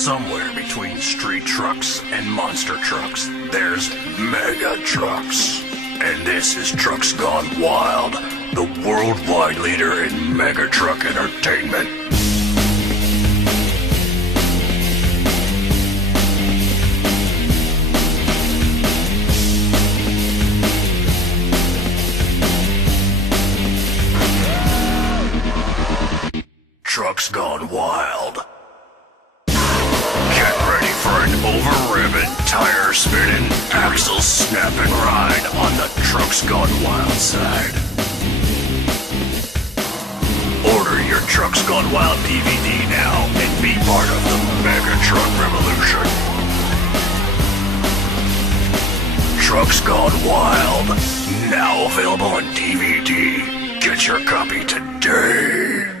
Somewhere between street trucks and monster trucks, there's mega trucks. And this is Trucks Gone Wild, the worldwide leader in mega truck entertainment. Trucks Gone Wild. Get ready for an over-revin, tire-spinning, axle-snapping ride on the Trucks Gone Wild side. Order your Trucks Gone Wild DVD now and be part of the mega truck revolution. Trucks Gone Wild, now available on DVD. Get your copy today.